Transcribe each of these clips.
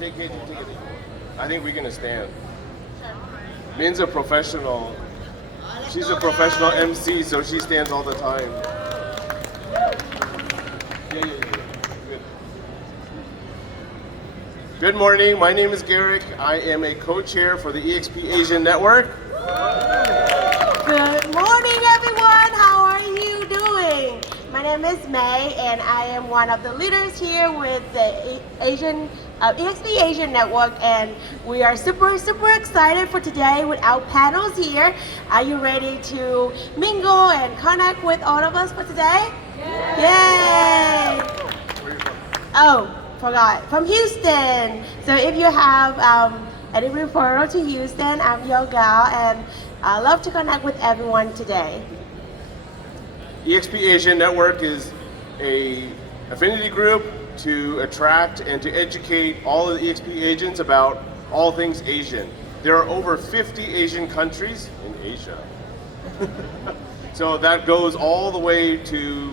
take it, take it. I think we're gonna stand. Min's a professional. She's a professional MC, so she stands all the time. Yeah. Good. Good morning. My name is Garrick. I am a co-chair for the EXP Asian Network. Good morning, everyone. How are you doing? My name is May, and I am one of the leaders here with the EXP Asian Network, and we are super excited for today with our panels here. Are you ready to mingle and connect with all of us for today? Yay! Oh, forgot. From Houston. So if you have any referral to Houston, I'm your gal, and I love to connect with everyone today. EXP Asian Network is a affinity group to attract and to educate all of the EXP agents about all things Asian. There are over 50 Asian countries in Asia. So that goes all the way to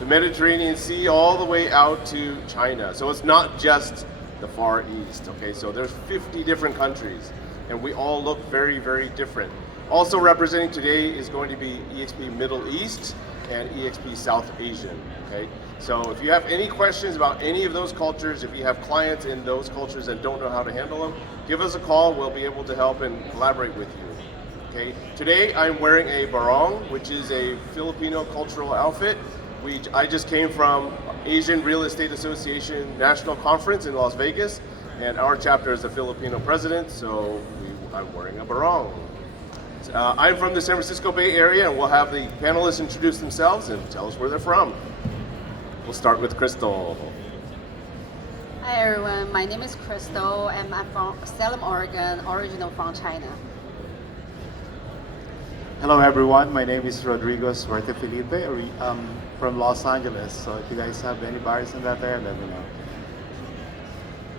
the Mediterranean Sea, all the way out to China. So it's not just the Far East, okay? So there's 50 different countries, and we all look very different. Also representing today is going to be EXP Middle East and EXP South Asian, okay? So if you have any questions about any of those cultures, if you have clients in those cultures and don't know how to handle them, give us a call. We'll be able to help and collaborate with you, okay? Today I'm wearing a barong, which is a Filipino cultural outfit. I just came from Asian Real Estate Association National Conference in Las Vegas, and our chapter is the Filipino president, so I'm wearing a barong. I'm from the San Francisco Bay Area, and we'll have the panelists introduce themselves and tell us where they're from. We'll start with Crystal. Hi everyone, my name is Crystal and I'm from Salem, Oregon, original from China. Hello everyone, my name is Rodrigo Suerte Felipe from Los Angeles. So if you guys have any bars in that area, let me know.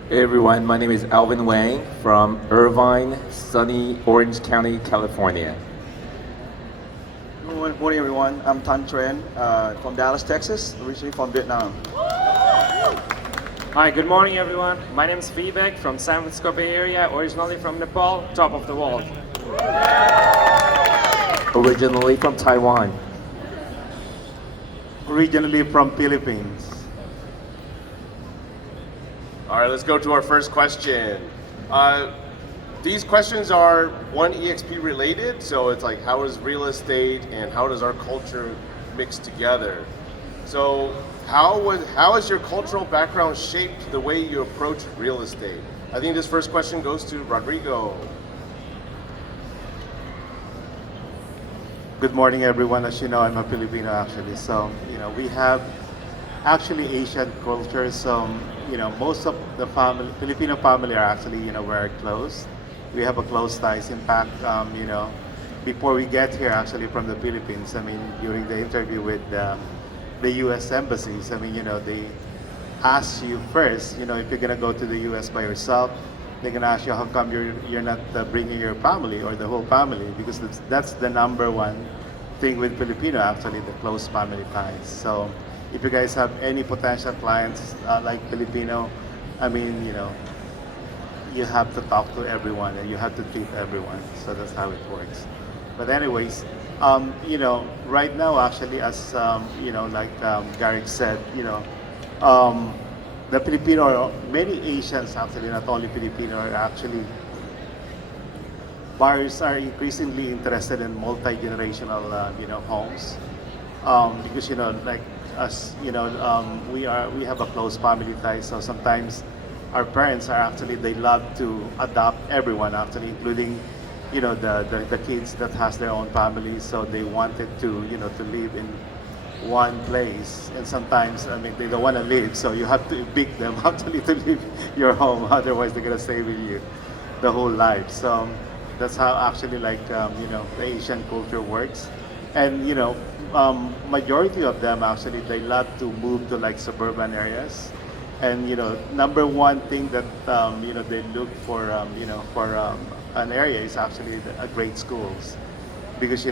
Hey everyone, my name is Alvin Wang from Irvine, sunny Orange County, California. Good morning, everyone. I'm Tan Tran from Dallas, Texas, originally from Vietnam. Hi, good morning, everyone. My name is Vivek from San Francisco Bay Area, originally from Nepal, top of the world. Originally from Taiwan. Originally from Philippines. All right, let's go to our first question. These questions are one EXP related, so it's like how is real estate and how does our culture mix together? So how has your cultural background shaped the way you approach real estate? I think this first question goes to Rodrigo. Good morning everyone. As you know, I'm a Filipino actually. So, we have actually Asian culture. So, most of the Filipino family are actually, very close. We have a close ties. In fact, before we get here actually from the Philippines, during the interview with the U.S. embassies, they ask you first, if you're gonna go to the U.S. by yourself, they're gonna ask you how come you're not bringing your family or the whole family, because that's the number one thing with Filipino actually, the close family ties. So if you guys have any potential clients like Filipino, you have to talk to everyone and you have to treat everyone. So that's how it works. But anyways, right now actually, as Garrick said, the Filipino, many Asians actually, not only Filipino, are actually buyers are increasingly interested in multi-generational, homes, because like us, we have a close family tie. So sometimes our parents are actually they love to adopt everyone actually, including the kids that has their own families. So they wanted to to live in one place, and sometimes they don't want to live, so you have to evict them actually to leave your home, otherwise they're gonna stay with you the whole life. So that's how actually the Asian culture works. And majority of them actually they love to move to suburban areas, and number one thing that they look for an area is actually great schools, because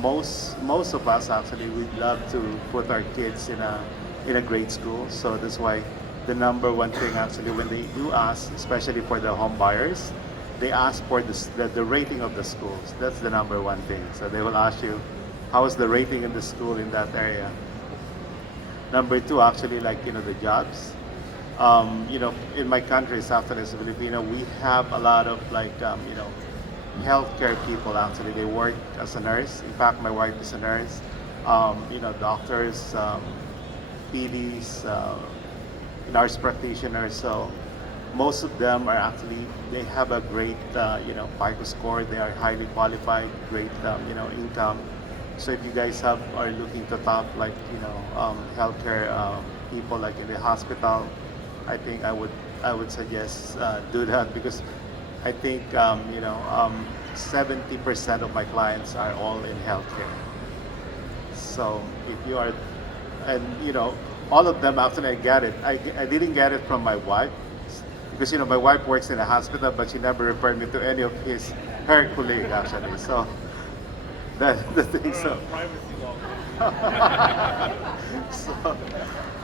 most of us actually would love to put our kids in a great school. So that's why the number one thing actually when they do ask, especially for the home buyers, they ask for the rating of the schools. That's the number one thing. So they will ask you, how is the rating in the school in that area? Number two, actually, like, the jobs. In my country, South Philippines, Filipino, we have a lot of like, healthcare people actually. They work as a nurse. In fact, my wife is a nurse. Doctors, PDs, nurse practitioners. So most of them are actually, they have a great, FICO score. They are highly qualified, great, income. So if you guys are looking to top like, healthcare people like in the hospital, I think I would suggest do that, because I think 70% of my clients are all in healthcare. So if you are, and all of them actually I get it. I didn't get it from my wife, because my wife works in a hospital, but she never referred me to any of her colleagues actually. So that's the thing. So.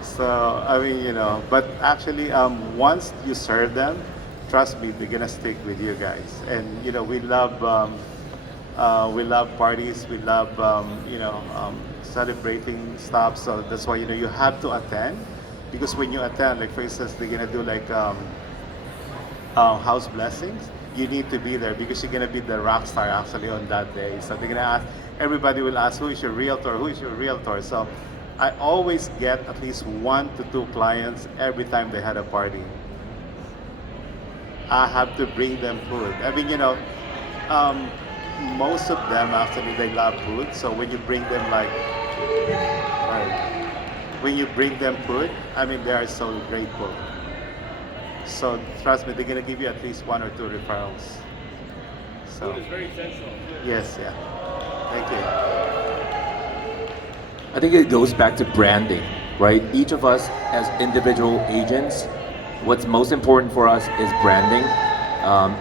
So I mean, but actually, once you serve them, trust me, they're gonna stick with you guys. And we love parties, we love celebrating stuff. So that's why you have to attend, because when you attend, like for instance, they're gonna do like house blessings. You need to be there because you're gonna be the rock star actually on that day. So they're gonna ask. Everybody will ask, who is your realtor? Who is your realtor? So I always get at least 1 to 2 clients every time they had a party. I have to bring them food. I mean, most of them actually they love food. So when you bring them food, I mean, they are so grateful. So trust me, they're gonna give you at least 1 or 2 referrals. So Food is very essential. yes, yeah. Thank you. I think it goes back to branding, right? Each of us as individual agents, what's most important for us is branding.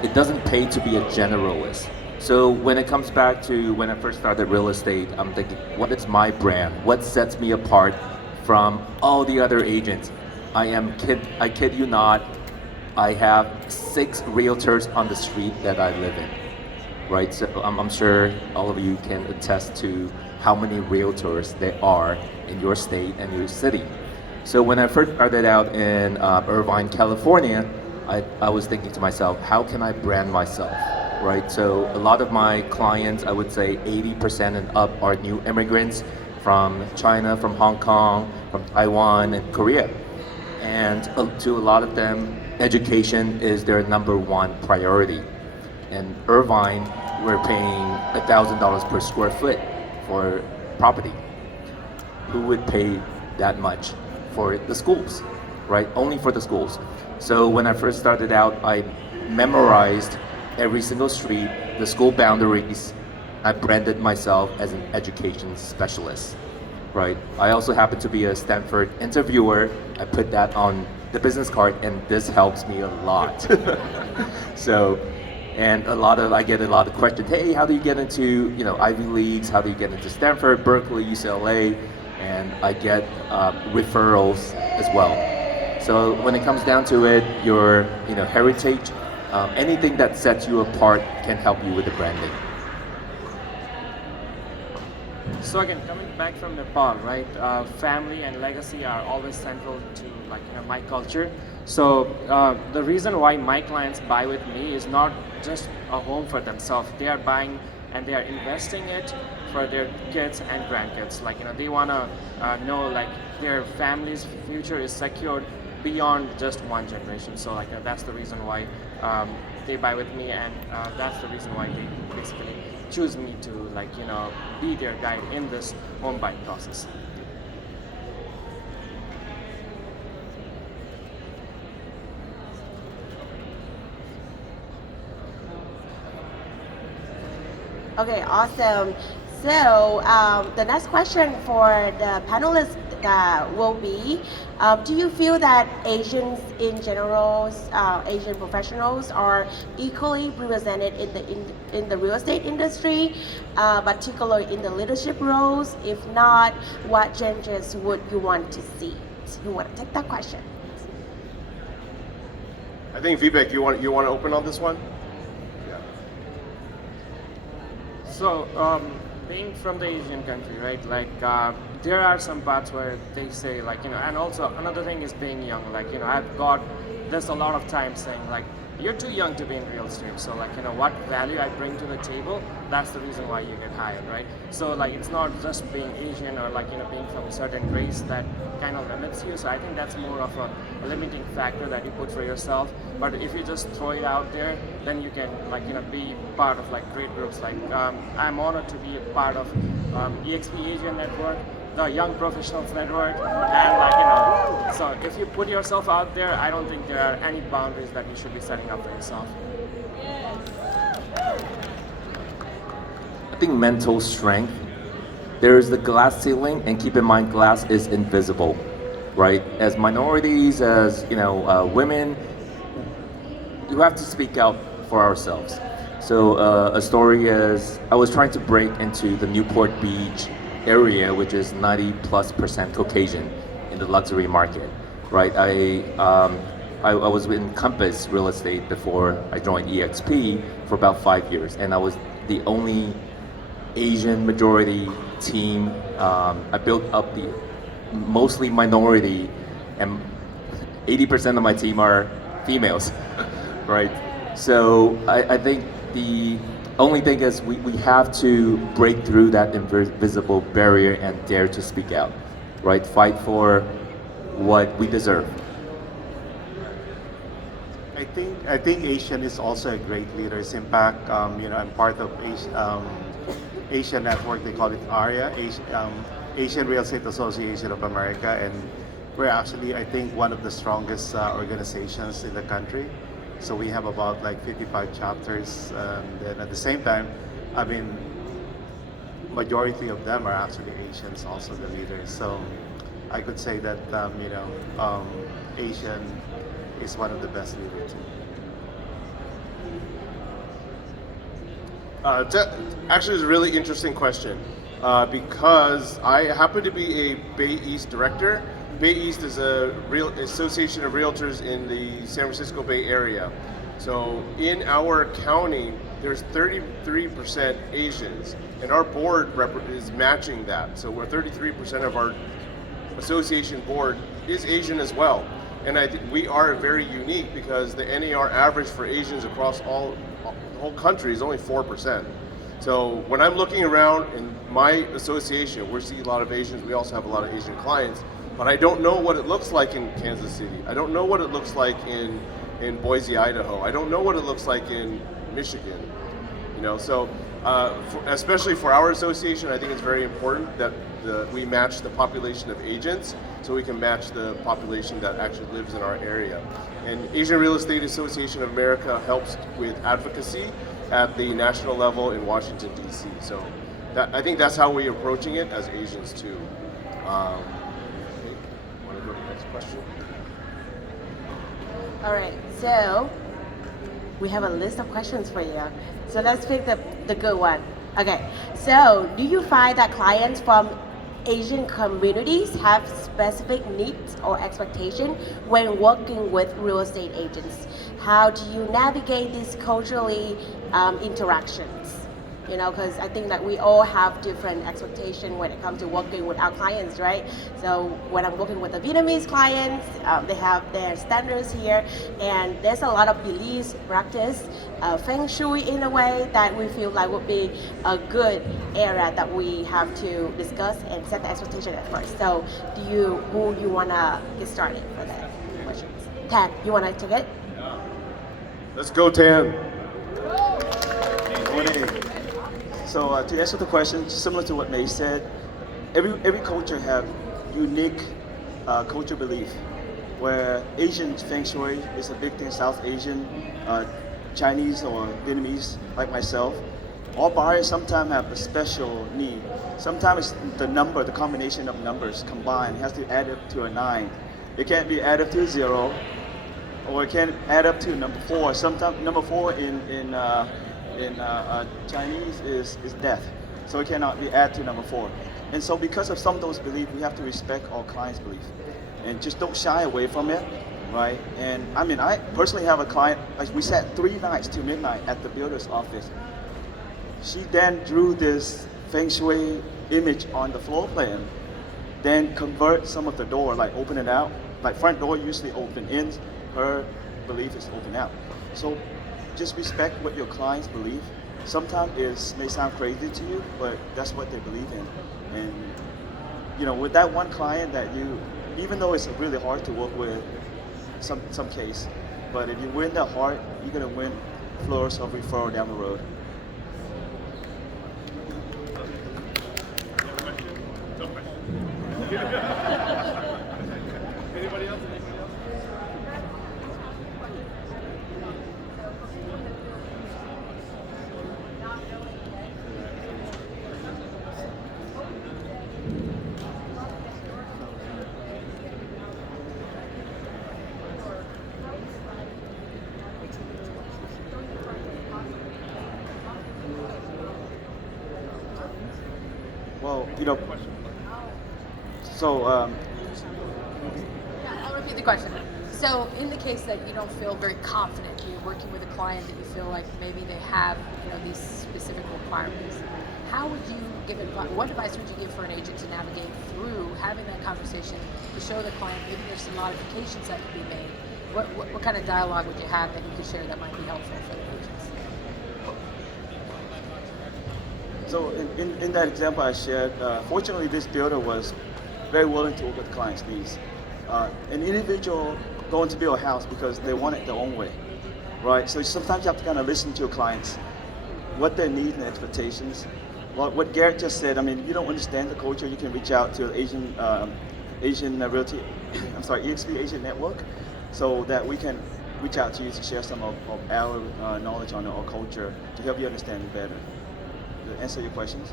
It doesn't pay to be a generalist. So when it comes back to when I first started real estate, I'm thinking, what is my brand? What sets me apart from all the other agents? I kid you not, I have 6 realtors on the street that I live in, right? So I'm sure all of you can attest to how many realtors there are in your state and your city. So when I first started out in Irvine, California, I was thinking to myself, how can I brand myself, right? So a lot of my clients, I would say 80% and up are new immigrants from China, from Hong Kong, from Taiwan and Korea. And to a lot of them, education is their number one priority. In Irvine, we're paying $1,000 per square foot for property. Who would pay that much for the schools, right? Only for the schools. So when I first started out, I memorized every single street, the school boundaries. I branded myself as an education specialist, right? I also happen to be a Stanford interviewer. I put that on the business card, and this helps me a lot. So, and I get a lot of questions. Hey, how do you get into Ivy Leagues? How do you get into Stanford, Berkeley, UCLA? And I get referrals as well. So when it comes down to it, your heritage, anything that sets you apart can help you with the branding. So again, coming back from Nepal, right? Family and legacy are always central to my culture. So the reason why my clients buy with me is not just a home for themselves. They are buying and they are investing it for their kids and grandkids. They wanna know their family's future is secured beyond just one generation. So that's the reason why they buy with me, and that's the reason why they basically choose me to be their guide in this home buying process. Okay, awesome. So the next question for the panelists will be, do you feel that Asians in general, Asian professionals are equally represented in the real estate industry, particularly in the leadership roles? If not, what changes would you want to see? You want to take that question? think Vivek, you want to open on this one? Yeah. So, being from the Asian country, right? Like, there are some parts where they say, like, and also another thing is being young. Like, I've got this a lot of times saying, like, you're too young to be in real estate. So, like, what value I bring to the table, that's the reason why you get hired, right? So, like, it's not just being Asian or, like, being from a certain race that kind of limits you. So, I think that's more of a limiting factor that you put for yourself. But if you just throw it out there, then you can, like, be part of, like, great groups. Like, I'm honored to be a part of EXP Asian Network, the Young Professionals Network, and, like, so if you put yourself out there, I don't think there are any boundaries that you should be setting up for yourself. I think mental strength. There is the glass ceiling, and keep in mind, glass is invisible, right? As minorities, as women, you have to speak out for ourselves. So a story is, I was trying to break into the Newport Beach area, which is 90+% Caucasian in the luxury market, right? I was in Compass Real Estate before I joined EXP for about 5 years, and I was the only Asian majority team. I built up the mostly minority, and 80% of my team are females, right? So I think the only thing is we have to break through that invisible barrier and dare to speak out, right? Fight for what we deserve. I think Asian is also a great leaders impact. I'm part of Asian Network. They call it ARIA, Asian Real Estate Association of America, and we're actually, I think, one of the strongest organizations in the country. So we have about like 55 chapters, and at the same time, I mean, majority of them are actually Asians, also the leaders. So I could say that Asian is one of the best leaders. Actually, it's a really interesting question because I happen to be a Bay East director. Bay East is a real association of realtors in the San Francisco Bay Area. So in our county, there's 33% Asians, and our board is matching that. So we're 33% of our association board is Asian as well. And I think we are very unique because the NAR average for Asians across the whole country is only 4%. So when I'm looking around in my association, we see a lot of Asians. We also have a lot of Asian clients. But I don't know what it looks like in Kansas City. I don't know what it looks like in Boise, Idaho. I don't know what it looks like in Michigan. So especially for our association, I think it's very important that we match the population of agents so we can match the population that actually lives in our area. And Asian Real Estate Association of America helps with advocacy at the national level in Washington, D.C. So I think that's how we're approaching it as Asians too. Next question. All right, so we have a list of questions for you. So let's pick the good one. Okay, so do you find that clients from Asian communities have specific needs or expectations when working with real estate agents? How do you navigate these culturally interactions? Because I think that we all have different expectations when it comes to working with our clients, right? So when I'm working with the Vietnamese clients, they have their standards here, and there's a lot of beliefs, practice, feng shui in a way that we feel like would be a good area that we have to discuss and set the expectation at first. So who you wanna get started for that questions? Tan, you wanna take it? Let's go, Tan. So to answer the question, similar to what May said, every culture have unique culture belief. Where Asian feng shui is a big thing, South Asian, Chinese or Vietnamese like myself. All buyers sometimes have a special need. Sometimes it's the combination of numbers combined has to add up to a 9. It can't be added up to a 0, or it can't add up to number 4. Sometimes number 4 in Chinese is death, so it cannot be added to number 4. And so because of some of those beliefs, we have to respect our clients' belief and just don't shy away from it. right? And I mean, I personally have a client, like we sat 3 nights till midnight at the builder's office. She then drew this feng shui image on the floor plan, then convert some of the door, like open it out. Like front door usually open in, her belief is open out. So just respect what your clients believe. Sometimes it may sound crazy to you, but that's what they believe in. And you know, with that one client that you, even though it's really hard to work with, some case, but if you win the heart, you're gonna win floors of referral down the road. Well, you know, so I'll repeat the question. So, in the case that you don't feel very confident, you're working with a client that you feel like maybe they have, these specific requirements. How would you give advice? What advice would you give for an agent to navigate through having that conversation to show the client maybe there's some modifications that could be made? What kind of dialogue would you have that you could share that might be helpful for the agents? So in that example I shared, fortunately this builder was very willing to work with clients' needs. An individual going to build a house because they want it their own way, right? So sometimes you have to kind of listen to your clients, what their needs and expectations. Well, what Garrett just said, I mean, if you don't understand the culture, you can reach out to the Asian Realty, I'm sorry, EXP Asian Network, so that we can reach out to you to share some of our knowledge on our culture to help you understand it better. To answer your questions?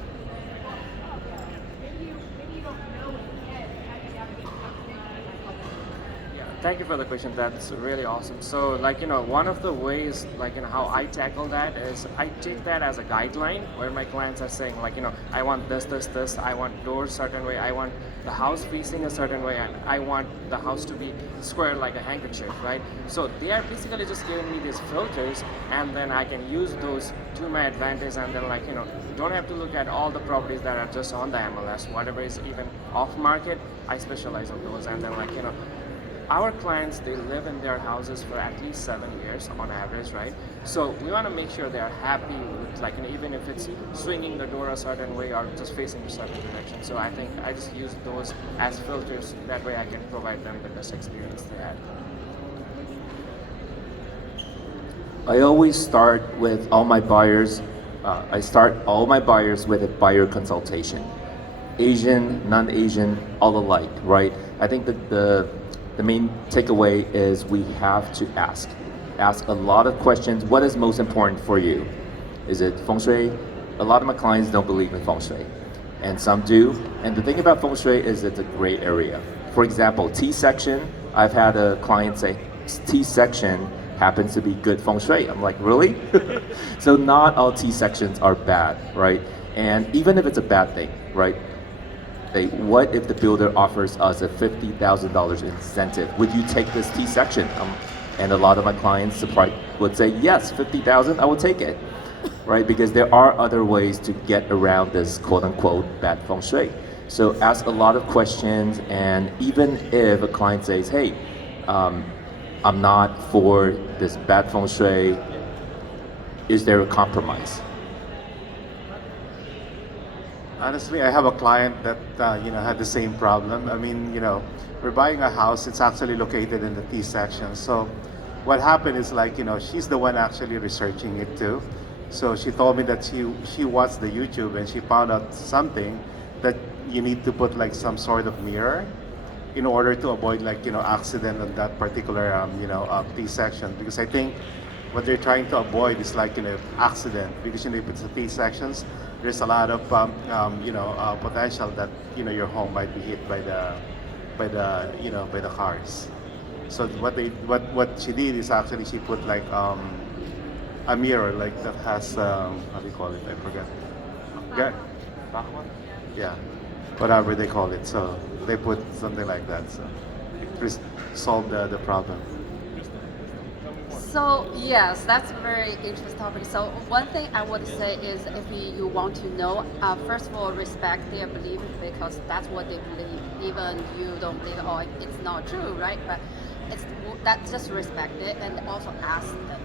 Thank you for the question. That's really awesome. So, one of the ways, how I tackle that is I take that as a guideline where my clients are saying, I want this, I want doors certain way, I want the house facing a certain way, and I want the house to be square like a handkerchief, right? So they are basically just giving me these filters, and then I can use those to my advantage, and then don't have to look at all the properties that are just on the MLS. Whatever is even off market, I specialize on those, and then our clients, they live in their houses for at least 7 years on average, right? So we want to make sure they're happy with even if it's swinging the door a certain way or just facing a certain direction. So I think I just use those as filters. That way I can provide them the best experience they had. I always start with all my buyers. I start all my buyers with a buyer consultation. Asian, non-Asian, all alike, right? I think that the main takeaway is we have to ask a lot of questions. What is most important for you? Is it feng shui? A lot of my clients don't believe in feng shui, and some do. And the thing about feng shui is it's a gray area. For example, T section, I've had a client say, T section happens to be good feng shui. I'm like, really? So not all T sections are bad, right? And even if it's a bad thing, right? What if the builder offers us a $50,000 incentive? Would you take this T section? And a lot of my clients would say, yes, 50,000, I will take it, right? Because there are other ways to get around this quote unquote bad feng shui. So ask a lot of questions, and even if a client says, hey, I'm not for this bad feng shui, is there a compromise? Honestly, I have a client that had the same problem. I mean, we're buying a house. It's actually located in the T section. So, what happened is she's the one actually researching it too. So she told me that she watched the YouTube and she found out something that you need to put some sort of mirror in order to avoid accident on that particular T section, because I think what they're trying to avoid is accident, because if it's a T sections, there's a lot of potential that your home might be hit by the cars. So what she did is actually she put a mirror that has how do you call it? I forgot. Yeah, whatever they call it. So they put something like that. So it solved the problem. So yes, that's a very interesting topic. So one thing I would say is if you want to know, first of all, respect their belief because that's what they believe. Even you don't believe, oh, it's not true, right? But it's that just respect it and also ask them,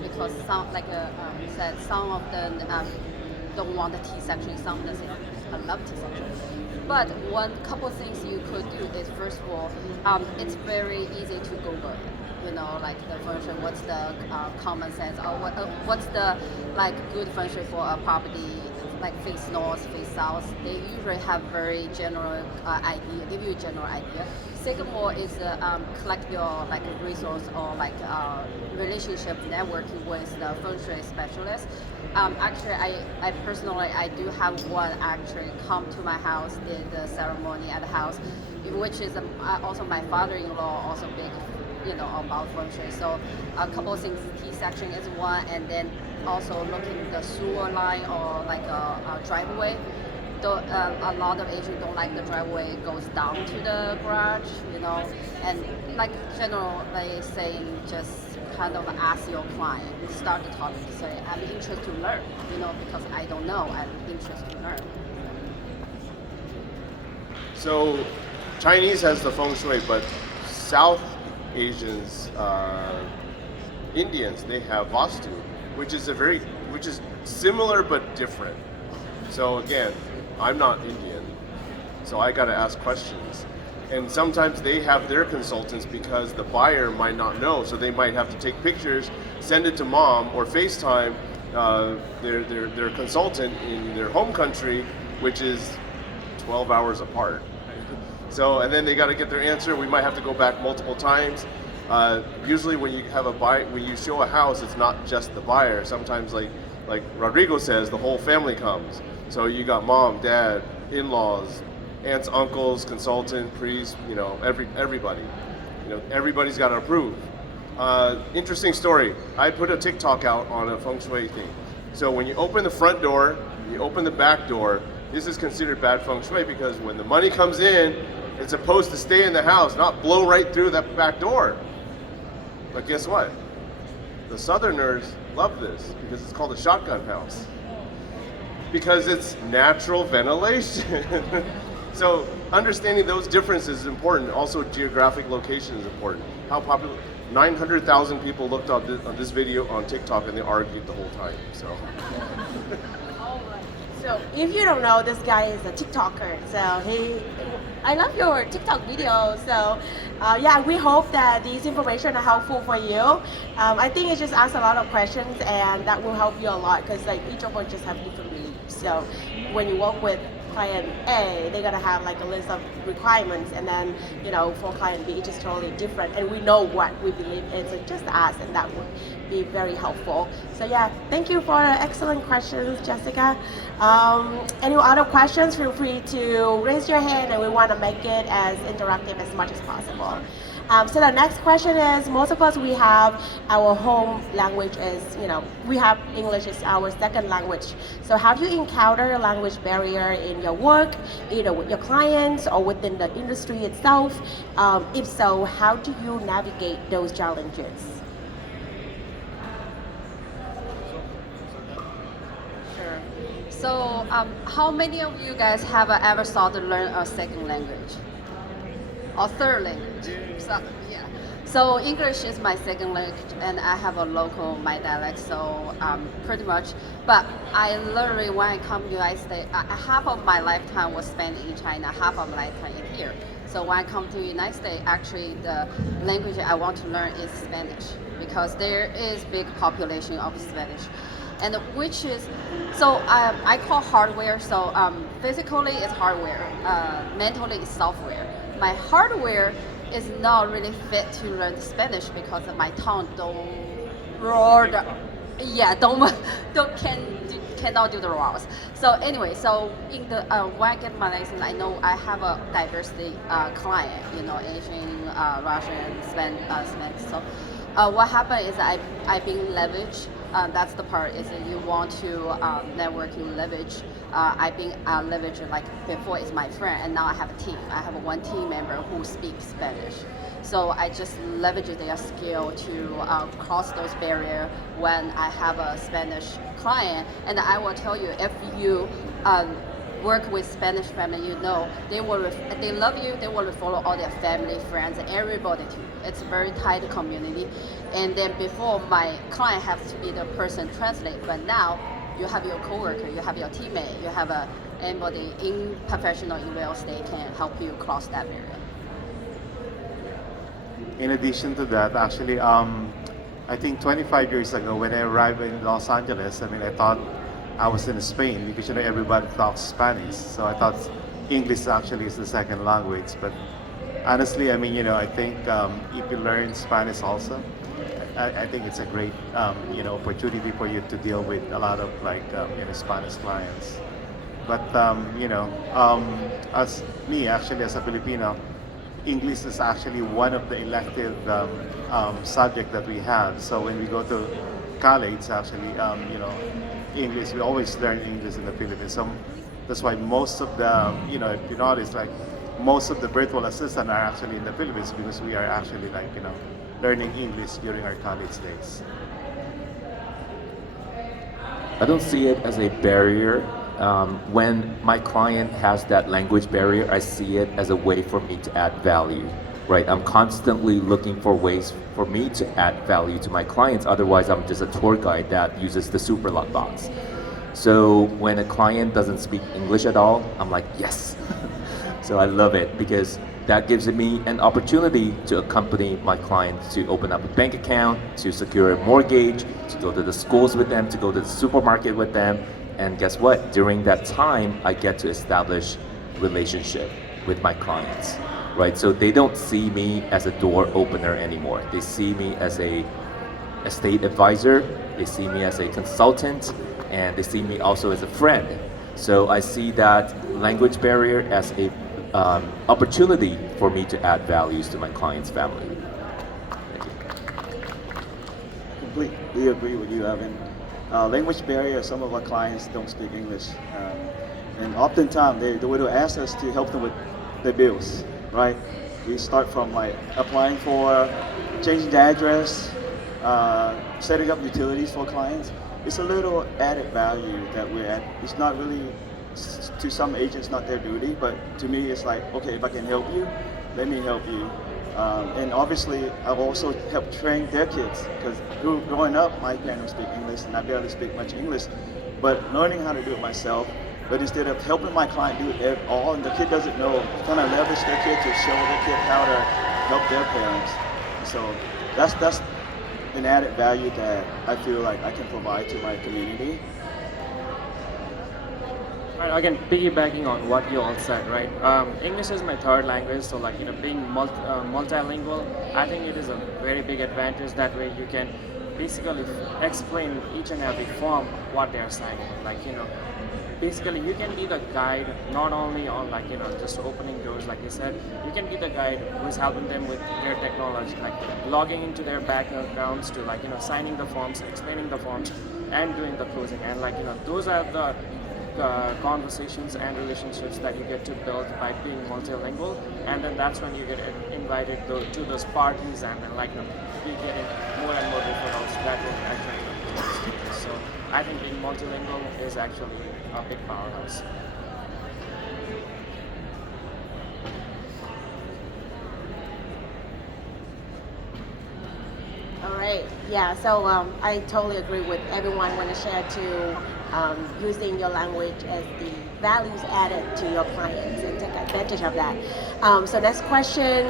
because some like said, some of them don't want the T section, some of them say I love T section. But one couple things you could do is first of all, it's very easy to Google it. Like the feng shui, what's the common sense, or what's the like good feng shui for a property, like face north, face south. They usually have very general idea, give you a general idea. Second of all is collect your like resource or like relationship networking with the feng shui specialist. Actually, I personally I do have one actually come to my house, did the ceremony at the house, which is also my father-in-law also big about feng shui. So a couple of things, T section is one, and then also looking the sewer line or like a driveway. A lot of Asians don't like the driveway goes down to the garage, and like generally saying just kind of ask your client, start the topic, say I'm interested to learn, because I don't know, I'm interested to learn. So Chinese has the feng shui, but South Asians, Indians, they have Vastu, which is similar but different. So again, I'm not Indian, so I got to ask questions. And sometimes they have their consultants because the buyer might not know, so they might have to take pictures, send it to mom, or FaceTime their consultant in their home country, which is 12 hours apart. So, and then they got to get their answer. We might have to go back multiple times. Usually, when you have when you show a house, it's not just the buyer. Sometimes, like Rodrigo says, the whole family comes. So you got mom, dad, in-laws, aunts, uncles, consultant, priest. Everybody. Everybody's got to approve. Interesting story. I put a TikTok out on a feng shui thing. So when you open the front door, you open the back door. This is considered bad feng shui because when the money comes in, it's supposed to stay in the house, not blow right through that back door. But guess what? The Southerners love this because it's called a shotgun house. Because it's natural ventilation. So understanding those differences is important. Also, geographic location is important. How popular? 900,000 people looked on this video on TikTok and they argued the whole time. So. So if you don't know, this guy is a TikToker. So I love your TikTok videos. So yeah, we hope that these information are helpful for you. I think it just asks a lot of questions and that will help you a lot because like each of us just have different beliefs. So when you work with client A, they're gonna have like a list of requirements, and then for client B, it's just totally different. And we know what we believe in, so just ask, and that would be very helpful. So yeah, thank you for excellent questions, Jessica. Any other questions? Feel free to raise your hand, and we want to make it as interactive as much as possible. So the next question is, most of us, we have our home language is, we have English as our second language. So have you encountered a language barrier in your work, either with your clients or within the industry itself? If so, how do you navigate those challenges? Sure. So how many of you guys have ever thought to learn a second language? Or third language? So, yeah. So English is my second language, and I have a local, my dialect, so pretty much. But I literally, when I come to the United States, half of my lifetime was spent in China, half of my lifetime in here. So when I come to the United States, actually the language I want to learn is Spanish, because there is big population of Spanish. And which is, so I call hardware, so physically it's hardware, mentally it's software. My hardware is not really fit to learn Spanish because my tongue don't roar, cannot do the roars. So anyway, so in the when I get my license, I know I have a diversity client, Asian, Russian, Spanish. So what happened is I've been leveraged That's the part is that you want to network, you leverage. I've been leveraging like before is my friend, and now I have a team. I have one team member who speaks Spanish. So I just leverage their skill to cross those barriers when I have a Spanish client. And I will tell you, if you work with Spanish family, you know they love you. They will follow all their family, friends, everybody too. It's a very tight community. And then before my client has to be the person translate, but now you have your coworker, you have your teammate, you have anybody in professional in real estate can help you cross that barrier. In addition to that, actually, I think 25 years ago when I arrived in Los Angeles, I mean, I thought I was in Spain because everybody talks Spanish, so I thought English actually is the second language. But honestly, I mean, I think if you learn Spanish also, I think it's a great opportunity for you to deal with a lot of like Spanish clients. But as me actually as a Filipino, English is actually one of the elective subject that we have. So when we go to college, actually, English, we always learn English in the Philippines. So that's why most of the, if you notice, like most of the virtual assistants are actually in the Philippines because we are actually like, learning English during our college days. I don't see it as a barrier. When my client has that language barrier, I see it as a way for me to add value, right? I'm constantly looking for ways for me to add value to my clients. Otherwise, I'm just a tour guide that uses the super lot box. So when a client doesn't speak English at all, I'm like, yes. So I love it because that gives me an opportunity to accompany my clients to open up a bank account, to secure a mortgage, to go to the schools with them, to go to the supermarket with them. And guess what? During that time, I get to establish relationship with my clients, right? So they don't see me as a door opener anymore. They see me as a estate advisor. They see me as a consultant, and they see me also as a friend. So I see that language barrier as a opportunity for me to add values to my client's family. Thank you. Completely agree with you, Evan. Language barrier, some of our clients don't speak English. And oftentimes they will ask us to help them with their bills, right? We start from like applying for, changing the address, setting up utilities for clients. It's a little added value that we're at. It's not really, to some agents, not their duty, but to me it's like, okay, if I can help you, let me help you. And obviously, I've also helped train their kids because growing up, my parents speak English and I barely speak much English. But learning how to do it myself, but instead of helping my client do it all, and the kid doesn't know, kind of leverage their kid to show their kid how to help their parents. So that's an added value that I feel like I can provide to my community. Right, again, piggybacking on what you all said, right? English is my third language, so like being multilingual, I think it is a very big advantage. That way, you can basically explain each and every form what they are signing. Like basically you can be the guide not only on like just opening doors, like you said. You can be the guide who's helping them with their technology, like logging into their bank accounts to like signing the forms, explaining the forms, and doing the closing. And like those are the conversations and relationships that you get to build by being multilingual, and then that's when you get invited to those parties, and then like you getting more and more referrals that will actually. So I think being multilingual is actually a big powerhouse. All right. Yeah. So I totally agree with everyone when they share to using your language as the values added to your clients and take advantage of that. So next question.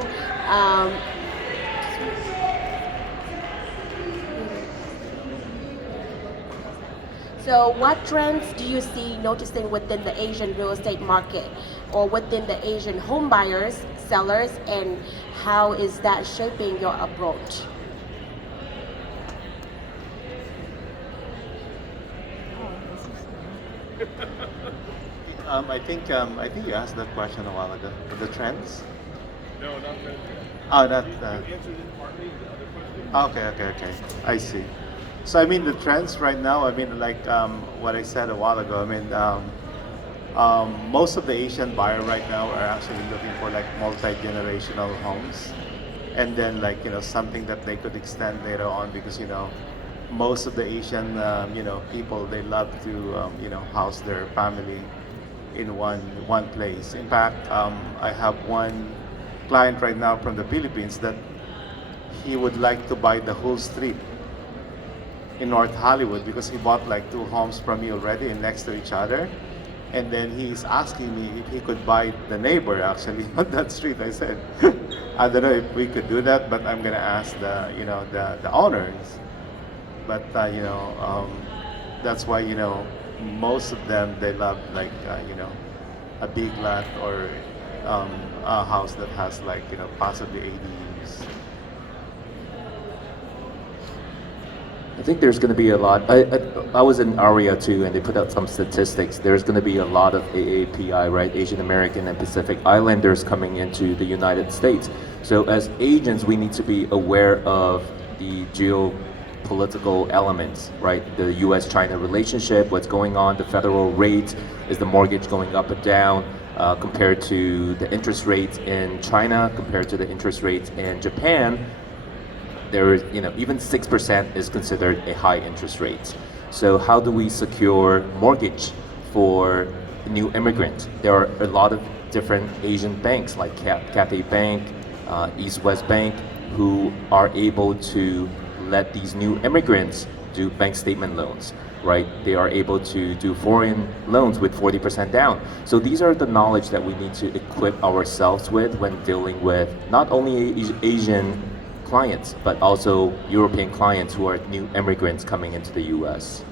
So what trends do you see noticing within the Asian real estate market or within the Asian home buyers, sellers, and how is that shaping your approach? I think you asked that question a while ago. The trends? No, not that. Oh, that. You answered it partly. The other question. Okay. I see. So I mean the trends right now. I mean like what I said a while ago. I mean most of the Asian buyer right now are actually looking for like multi-generational homes, and then like something that they could extend later on because most of the Asian people, they love to house their family in one place. In fact, I have one client right now from the Philippines that he would like to buy the whole street in North Hollywood because he bought like two homes from me already and next to each other. And then he's asking me if he could buy the neighbor actually on that street. I said, I don't know if we could do that, but I'm gonna ask the owners. But that's why most of them, they love like a big lot or a house that has like possibly ADUs. I think there's going to be a lot. I was in ARIA too, and they put out some statistics. There's going to be a lot of AAPI, right, Asian American and Pacific Islanders coming into the United States. So as agents, we need to be aware of the geopolitical elements, right? The U.S.-China relationship, what's going on, the federal rate, is the mortgage going up and down compared to the interest rates in China, compared to the interest rates in Japan. There is, even 6% is considered a high interest rate. So how do we secure mortgage for new immigrants? There are a lot of different Asian banks like Cathay Bank, East West Bank, who are able to let these new immigrants do bank statement loans, right? They are able to do foreign loans with 40% down. So these are the knowledge that we need to equip ourselves with when dealing with not only Asian clients, but also European clients who are new immigrants coming into the U.S.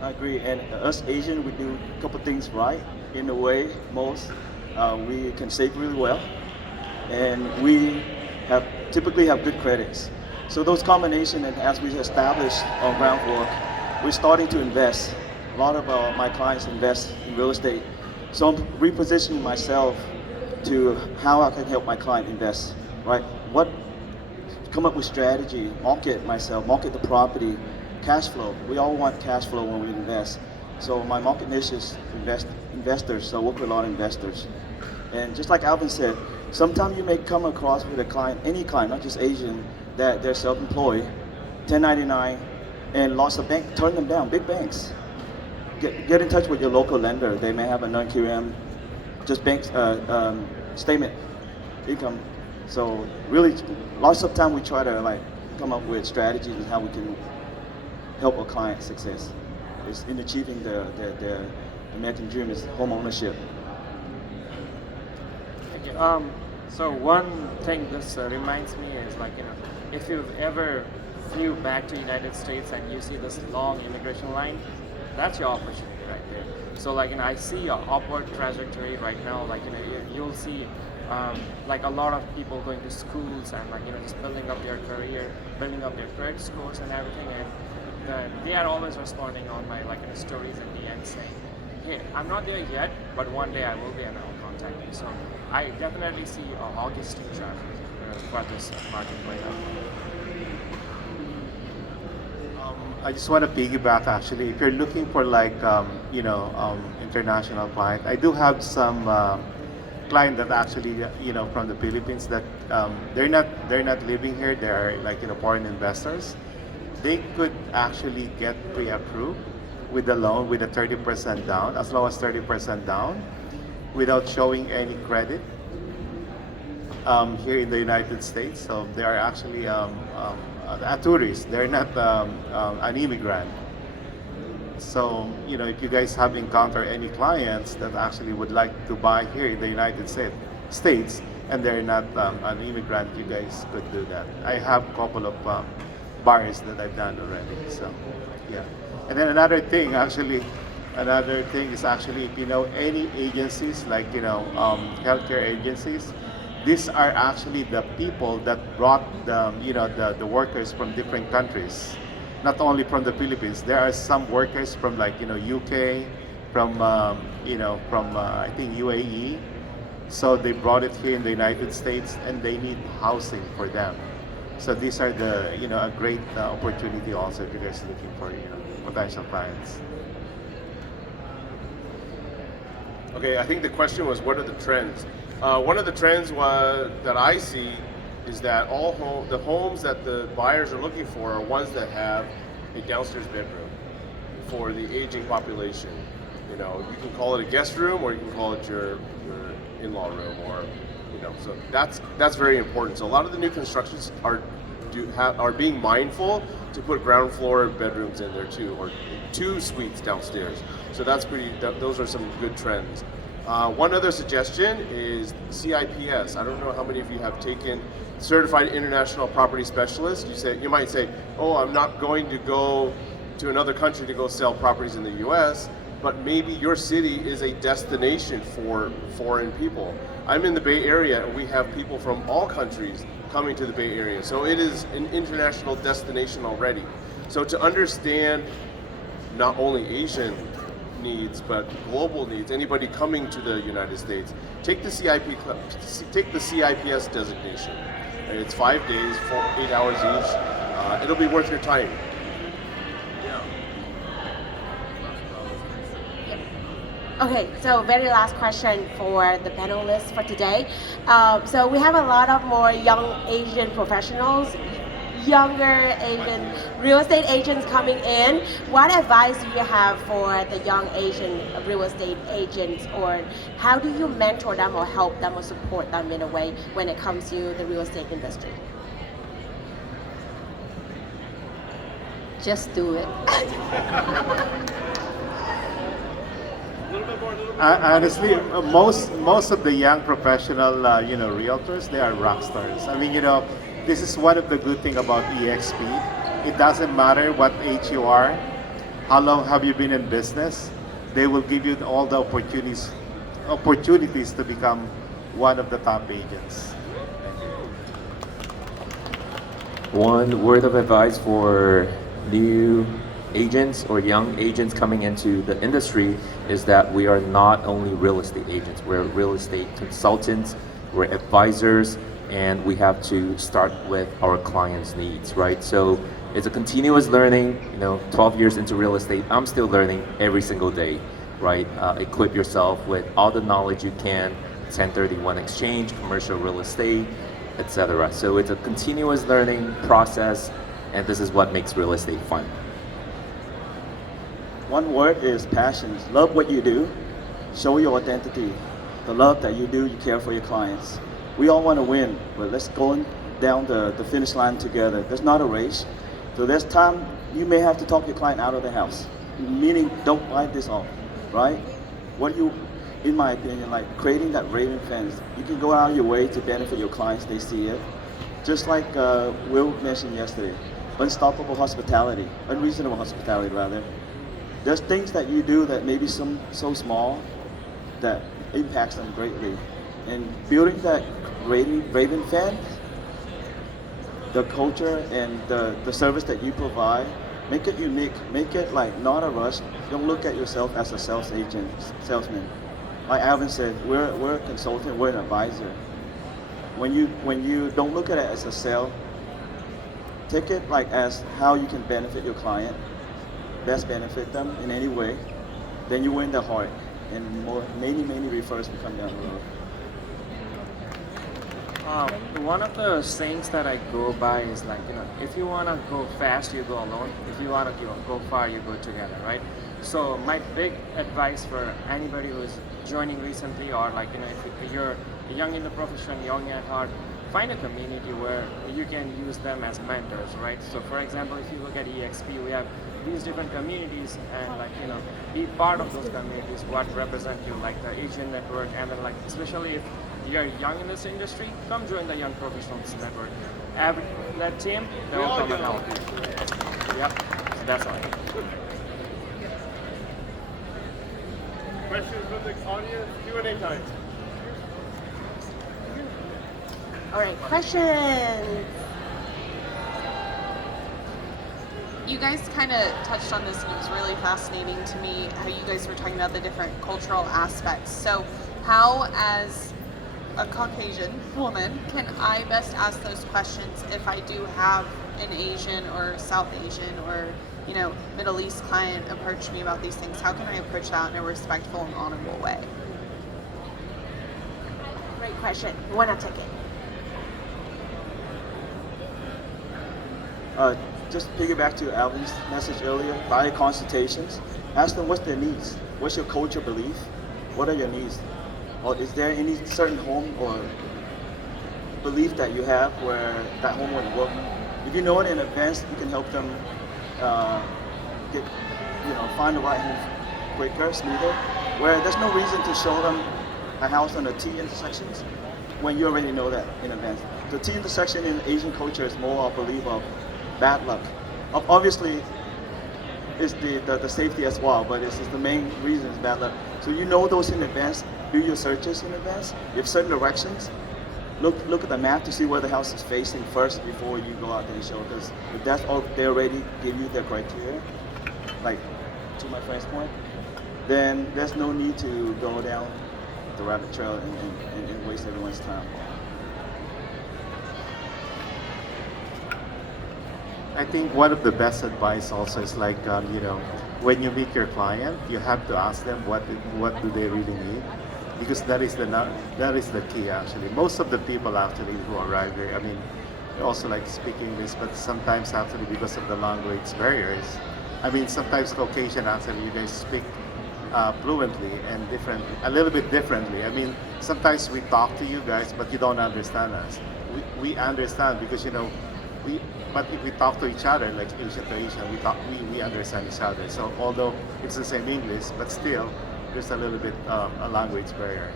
I agree, and us Asian, we do a couple things right. In a way, most we can save really well, and we typically have good credits. So those combination, and as we establish our groundwork, we're starting to invest. A lot of my clients invest in real estate, so I'm repositioning myself to how I can help my client invest, right? Come up with strategy, market the property, cash flow. We all want cash flow when we invest. So my market niche is investors, so I work with a lot of investors. And just like Alvin said, sometimes you may come across with a client, any client, not just Asian, that they're self-employed, 1099, and lots of banks turn them down, big banks. Get in touch with your local lender. They may have a non-QM, just banks statement income. So really, lots of time we try to like come up with strategies and how we can help a client success. It's in achieving the American dream is home ownership. Thank you. So one thing this reminds me is like, if you've ever flew back to United States and you see this long immigration line, that's your opportunity right there. So like, I see your upward trajectory right now. Like, you'll see like a lot of people going to schools and like, just building up their career, building up their credit scores and everything. And they are always responding on my like stories at the end saying, hey, I'm not there yet, but one day I will be and I will contact you. So I definitely see a August future for this market right now. I just want to piggyback actually. If you're looking for like international client, I do have some client that actually from the Philippines that they're not living here. They are like foreign investors. They could actually get pre-approved with the loan with a 30% down, as low as 30% down, without showing any credit here in the United States. So they are actually a tourist. They're not an immigrant. So if you guys have encountered any clients that actually would like to buy here in the United States and they're not an immigrant, you guys could do that. I have a couple of buyers that I've done already. So yeah. And then another thing is actually if you know any agencies like healthcare agencies, these are actually the people that brought the workers from different countries, not only from the Philippines. There are some workers from like UK, from I think UAE. So they brought it here in the United States, and they need housing for them. So these are the a great opportunity also if you guys are looking for potential clients. Okay, I think the question was, what are the trends? One of the trends that I see is that the homes that the buyers are looking for are ones that have a downstairs bedroom for the aging population. You can call it a guest room, or you can call it your in-law room, or so that's very important. So a lot of the new constructions are being mindful to put ground floor bedrooms in there too, or 2 suites downstairs. So those are some good trends. One other suggestion is CIPS. I don't know how many of you have taken Certified International Property Specialist. You might say, oh, I'm not going to go to another country to go sell properties in the US, but maybe your city is a destination for foreign people. I'm in the Bay Area, and we have people from all countries coming to the Bay Area. So it is an international destination already. So to understand not only Asian needs, but global needs, anybody coming to the United States, take the CIPS designation. And it's 5 days, 8 hours each. It'll be worth your time. Okay, so very last question for the panelists for today. So we have a lot of more young Asian professionals, younger Asian real estate agents coming in. What advice do you have for the young Asian real estate agents, or how do you mentor them or help them or support them in a way when it comes to the real estate industry? Just do it. Honestly, most of the young professional, realtors, they are rock stars. I mean, this is one of the good thing about EXP. It doesn't matter what age you are, how long have you been in business. They will give you all the opportunities to become one of the top agents. One word of advice for new agents or young agents coming into the industry is that we are not only real estate agents, we're real estate consultants, we're advisors, and we have to start with our clients' needs, right? So it's a continuous learning. 12 years into real estate, I'm still learning every single day, right? Equip yourself with all the knowledge you can, 1031 exchange, commercial real estate, etc. So it's a continuous learning process, and this is what makes real estate fun. One word is passion. Love what you do. Show your identity. The love that you do, you care for your clients. We all want to win, but let's go down the finish line together. There's not a race. So there's time you may have to talk your client out of the house. Meaning, don't buy this off, right? In my opinion, like creating that raving fence, you can go out of your way to benefit your clients, they see it. Just like Will mentioned yesterday, unstoppable hospitality, unreasonable hospitality rather. There's things that you do that may be so small that impacts them greatly. And building that raving fan, the culture and the service that you provide, make it unique. Make it like not a rush. Don't look at yourself as a salesman. Like Alvin said, we're a consultant, we're an advisor. When you don't look at it as a sale, take it like as how you can benefit your client, best benefit them in any way, then you win their heart, and many refers will come down the road. One of the sayings that I go by is like, if you want to go fast, you go alone. If you want to go far, you go together, right? So my big advice for anybody who is joining recently, or like, if you're young in the profession, young at heart, find a community where you can use them as mentors, right? So for example, if you look at EXP, we have these different communities, and like, be part of those communities, what represent you, like the Asian Network, and then like, especially if you're young in this industry, come join the Young Professionals Network. That team, they will come and help you. Yep, so that's all. Questions from the audience? Q&A time. All right, questions. You guys kind of touched on this, and it was really fascinating to me how you guys were talking about the different cultural aspects. So how, as a Caucasian woman, can I best ask those questions if I do have an Asian or South Asian or Middle East client approach me about these things? How can I approach that in a respectful and honorable way? Great question. You want to take it? Just piggyback to Alvin's message earlier, buyer consultations. Ask them what's their needs. What's your culture belief? What are your needs? Or is there any certain home or belief that you have where that home would work? If you know it in advance, you can help them find the right home quicker, smoother. Where there's no reason to show them a house on the T intersections when you already know that in advance. The T intersection in Asian culture is more, I believe, of bad luck. Obviously, it's the safety as well, but it's the main reason is bad luck. So you know those in advance, do your searches in advance. You have certain directions. Look at the map to see where the house is facing first before you go out there and show. Because if that's all they already give you their criteria, like to my friend's point, then there's no need to go down the rabbit trail and waste everyone's time. I think one of the best advice also is like, when you meet your client, you have to ask them what do they really need, because that is the key actually. Most of the people actually who arrive here, I mean, they also like speak English, but sometimes actually because of the language barriers, I mean, sometimes Caucasian actually you guys speak fluently and a little bit differently. I mean, sometimes we talk to you guys, but you don't understand us. We understand because but if we talk to each other, like Asian to Asian, we understand each other. So although it's the same English, but still there's a little bit a language barrier.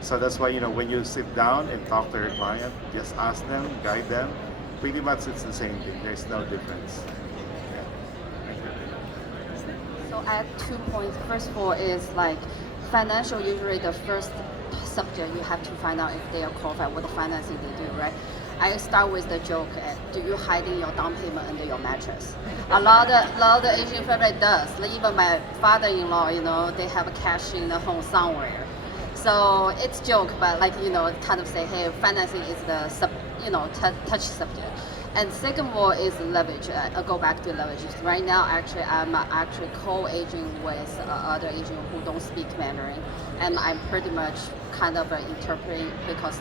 So that's why when you sit down and talk to your client, just ask them, guide them. Pretty much it's the same thing. There's no difference. So I have 2 points. First of all is like financial, usually the first subject you have to find out if they are qualified, what the financing they do, right? I start with the joke, do you hiding your down payment under your mattress? A lot of Asian family does. Like even my father-in-law, they have cash in the home somewhere. So it's joke, but kind of say, hey, financing is the touch subject. And second of all is leverage. I'll go back to leverage. Right now, actually, I'm actually co-aging with other agents who don't speak Mandarin, and I'm pretty much kind of interpreting because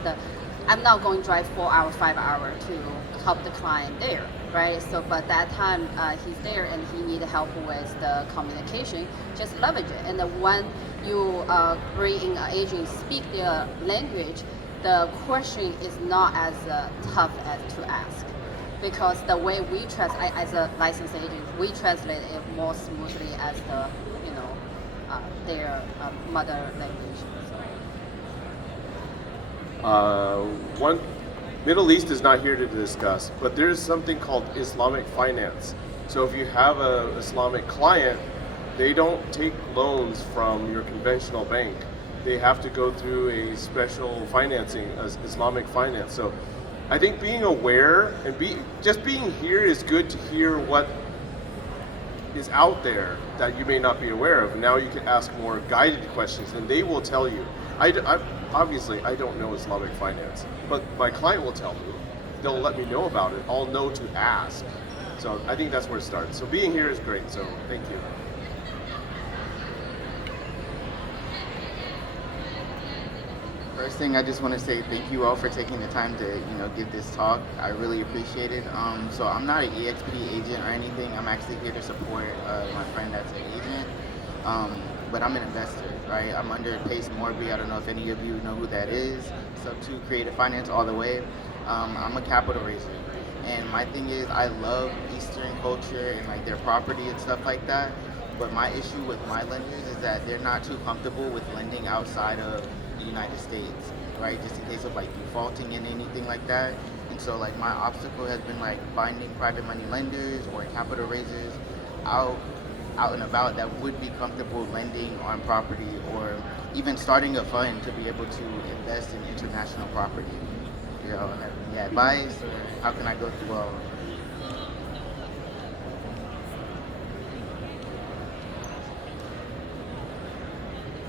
I'm not going to drive 4 hours, 5 hours to help the client there, right? So, but that time he's there and he needed help with the communication, just leverage it. And when you bring in an agent speak their language, the question is not as tough as to ask. Because the way we translate, as a licensed agent, we translate it more smoothly as their mother language. One, Middle East is not here to discuss, but there's something called Islamic finance. So if you have an Islamic client, they don't take loans from your conventional bank. They have to go through a special financing, Islamic finance. So I think being aware and just being here is good to hear what is out there that you may not be aware of. Now you can ask more guided questions and they will tell you. Obviously, I don't know Islamic finance, but my client will tell me. They'll let me know about it. I'll know to ask. So I think that's where it starts. So being here is great. So thank you. First thing, I just want to say thank you all for taking the time to give this talk. I really appreciate it. So I'm not an EXP agent or anything. I'm actually here to support my friend that's an agent. But I'm an investor, right? I'm under Pace Morby. I don't know if any of you know who that is. Sub 2 Creative Finance all the way. I'm a capital raiser. And my thing is, I love Eastern culture and like their property and stuff like that. But my issue with my lenders is that they're not too comfortable with lending outside of the United States, right? Just in case of like defaulting in anything like that. And so like my obstacle has been like finding private money lenders or capital raisers out and about that would be comfortable lending on property or even starting a fund to be able to invest in international property. Have any advice or how can I go through all of it?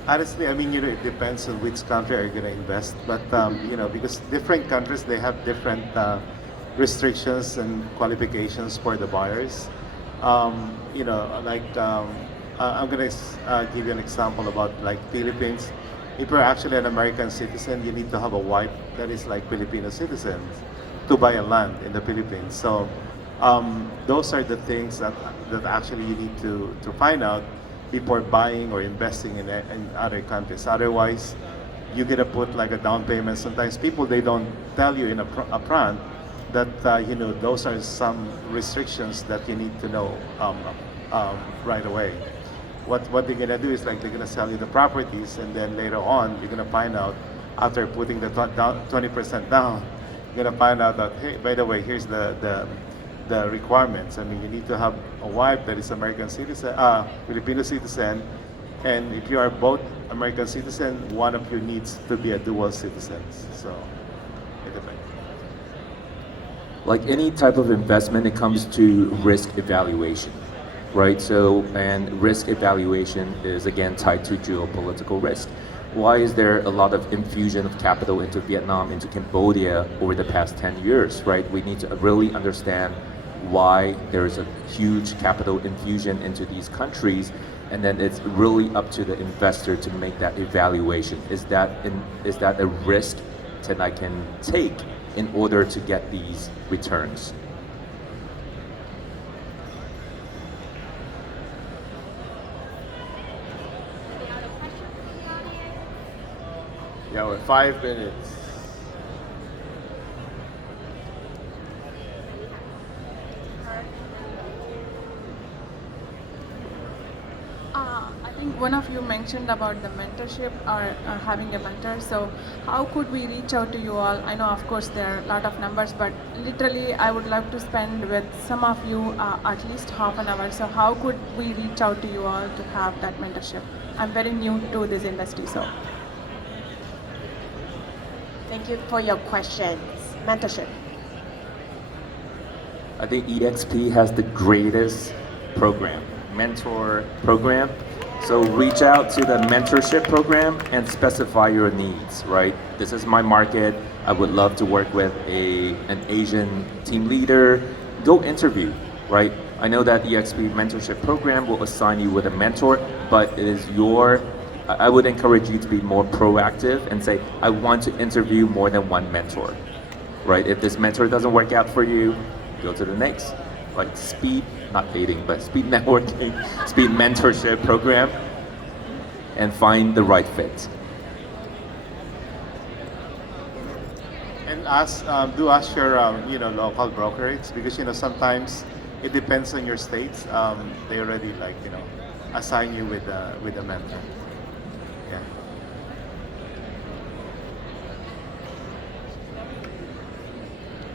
Honestly, I mean, it depends on which country are you going to invest. But because different countries they have different restrictions and qualifications for the buyers. I'm going to give you an example about like Philippines. If you're actually an American citizen, you need to have a wife that is like Filipino citizens to buy a land in the Philippines. So those are the things that actually you need to find out before buying or investing in other countries. Otherwise, you're gonna put like a down payment. Sometimes people they don't tell you in upfront that those are some restrictions that you need to know right away. What they're gonna do is like they're gonna sell you the properties, and then later on you're gonna find out after putting the 20% down, you're gonna find out that hey, by the way, here's the requirements. I mean, you need to have a wife that is American citizen, Filipino citizen, and if you are both American citizen, one of you needs to be a dual citizen. So it depends. Like any type of investment, it comes to risk evaluation, right? So, and risk evaluation is again tied to geopolitical risk. Why is there a lot of infusion of capital into Vietnam, into Cambodia over the past 10 years, right? We need to really understand why there's a huge capital infusion into these countries, and then it's really up to the investor to make that evaluation. Is that a risk that I can take in order to get these returns? Yeah, we're 5 minutes. I think one of you mentioned about the mentorship or having a mentor. So how could we reach out to you all? I know, of course, there are a lot of numbers, but literally I would love to spend with some of you at least half an hour. So how could we reach out to you all to have that mentorship? I'm very new to this industry, so. Thank you for your questions. Mentorship. I think EXP has the greatest program, mentor program. So reach out to the mentorship program and specify your needs, right? This is my market. I would love to work with an Asian team leader. Go interview, right? I know that EXP mentorship program will assign you with a mentor, but it is I would encourage you to be more proactive and say, I want to interview more than one mentor, right? If this mentor doesn't work out for you, go to the next, like speed, not dating, but speed networking, speed mentorship program, and find the right fit. And do ask your local brokerage, because sometimes it depends on your states. They already assign you with a mentor. Yeah.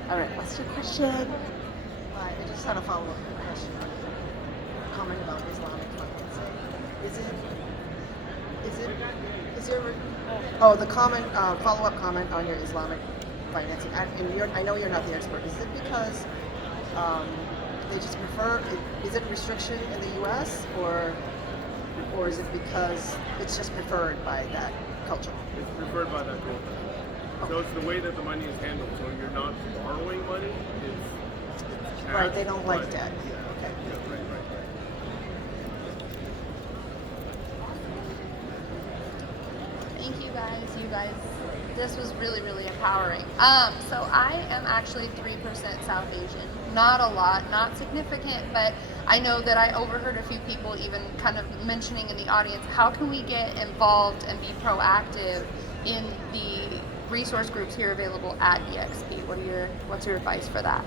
All right, what's your question? I just had a follow-up question. Comment about Islamic financing. The comment, follow-up comment on your Islamic financing. I know you're not the expert. Is it because they just prefer? Is it restriction in the U.S. or is it because it's just preferred by that culture? It's preferred by that culture. So it's the way that the money is handled. So you're not borrowing money. It's cash, Right. They don't like but- debt. Yeah. Okay. Yeah, right. Thank you guys. This was really, really empowering. So I am actually 3% South Asian. Not a lot, not significant, but I know that I overheard a few people even kind of mentioning in the audience, how can we get involved and be proactive in the resource groups here available at EXP? What's your advice for that?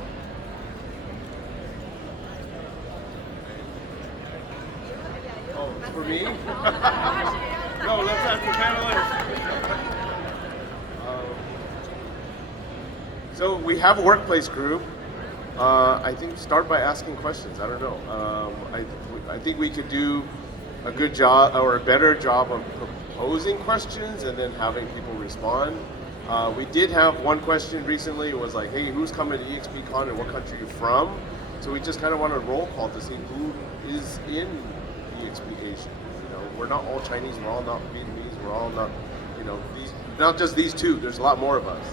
Oh, for me? No, let's ask the panelists. So we have a workplace group. I think start by asking questions. I don't know. I think we could do a good job or a better job of proposing questions and then having people respond. We did have one question recently. It was like, hey, who's coming to expcon and what country are you from? So we just kind of wanted a roll call to see who is in EXP Asia. we're not all Chinese, we're all not Vietnamese, we're all not, not just these two. There's a lot more of us.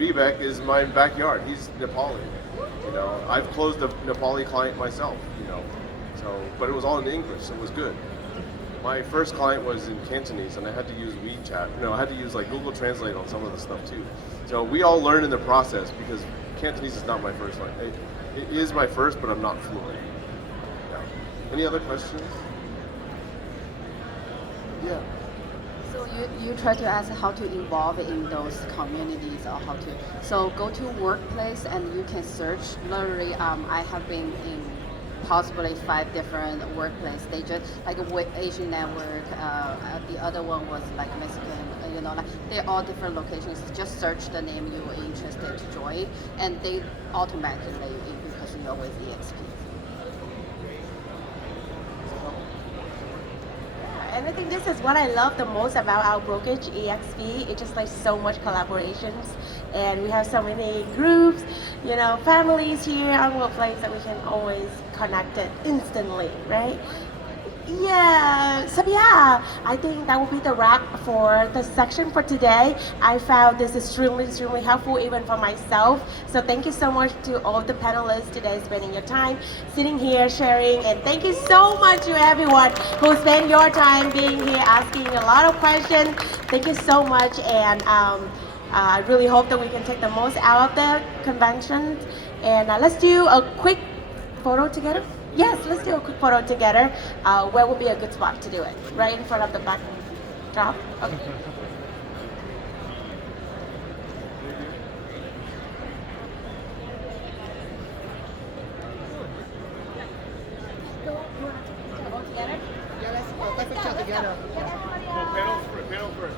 Vivek is my backyard. He's Nepali. I've closed a Nepali client myself. But it was all in English, so it was good. My first client was in Cantonese, and I had to use WeChat. I had to use like Google Translate on some of the stuff too. So we all learn in the process because Cantonese is not my first language. It is my first, but I'm not fluent. Yeah. Any other questions? Yeah. So you try to ask how to involve in those communities or how to. So go to workplace and you can search. Literally, I have been in possibly 5 different workplaces. They just like with Asian Network. The other one was like Mexican. Like they're all different locations. Just search the name you were interested to join, and they automatically let you in because you're with EXP. And I think this is what I love the most about our brokerage, EXP. It's just like so much collaborations, and we have so many groups, families here on workplace that we can always connect it instantly, right? Yeah, so yeah, I think that will be the wrap for the section for today. I found this extremely helpful even for myself. So thank you so much to all the panelists today spending your time sitting here sharing, and thank you so much to everyone who spent your time being here asking a lot of questions. Thank you so much, and I really hope that we can take the most out of the convention. And let's do a quick photo together. Yes, let's do a quick photo together. Where would be a good spot to do it? Right in front of the backdrop? Okay. Yeah, let's picture together. Panel first.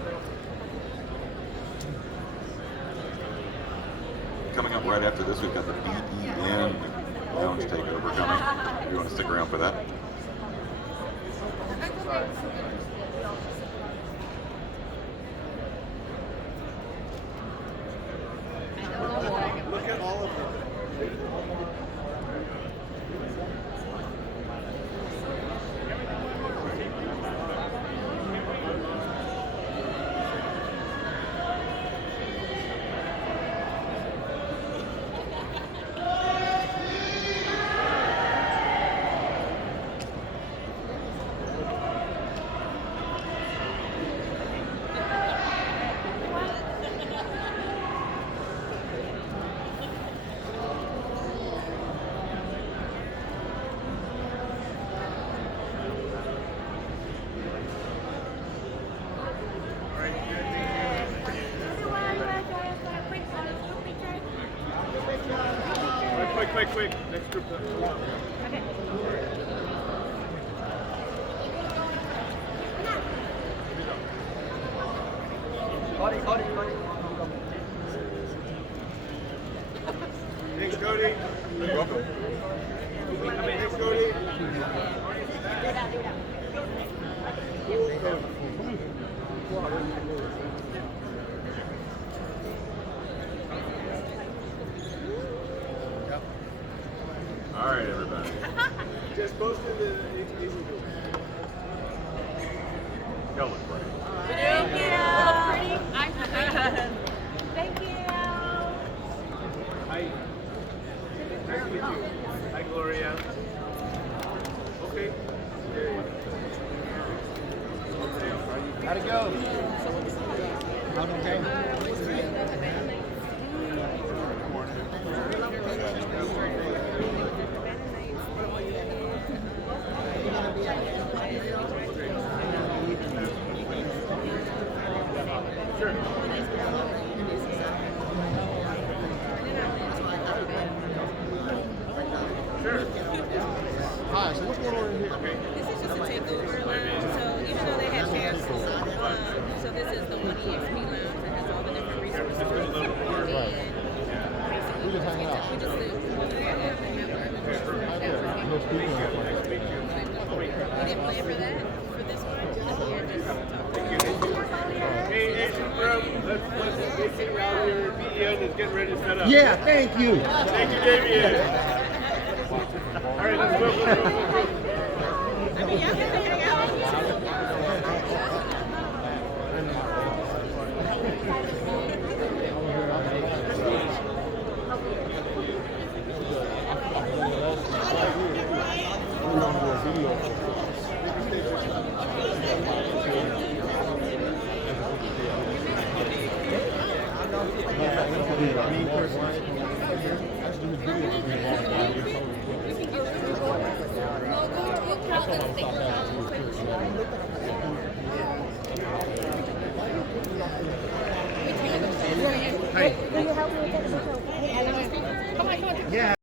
Coming up right after this, we've got the BEN Lounge Takeover coming. You want to stick around for that? Look at all of them. Quick. Next group. Okay. Cody. Thanks, Cody. You're welcome. Thanks, Cody. All right, everybody. Just posted the Asian group. Y'all look great. Thank you. Thank you. Hi. Nice to meet you. Hi, Gloria. Okay. How'd it go? How'd it go? Hi, so what's going on in here? This is just a takeover lounge. So even though they have shared so this is the one EXP lounge that has all the different resources. Right. We just hanging out. We just live. No speaking. We didn't plan for that for this one. We're just talking. Hey, Asian group, let's get sitting out here. BEN is getting ready to set up. Yeah, thank you. Thank you, Damien. All right, let's move. Me personally, I used to do videos with me a long time. That's what I was talking about. Will you help me with that? Hey, Ellen. Yeah.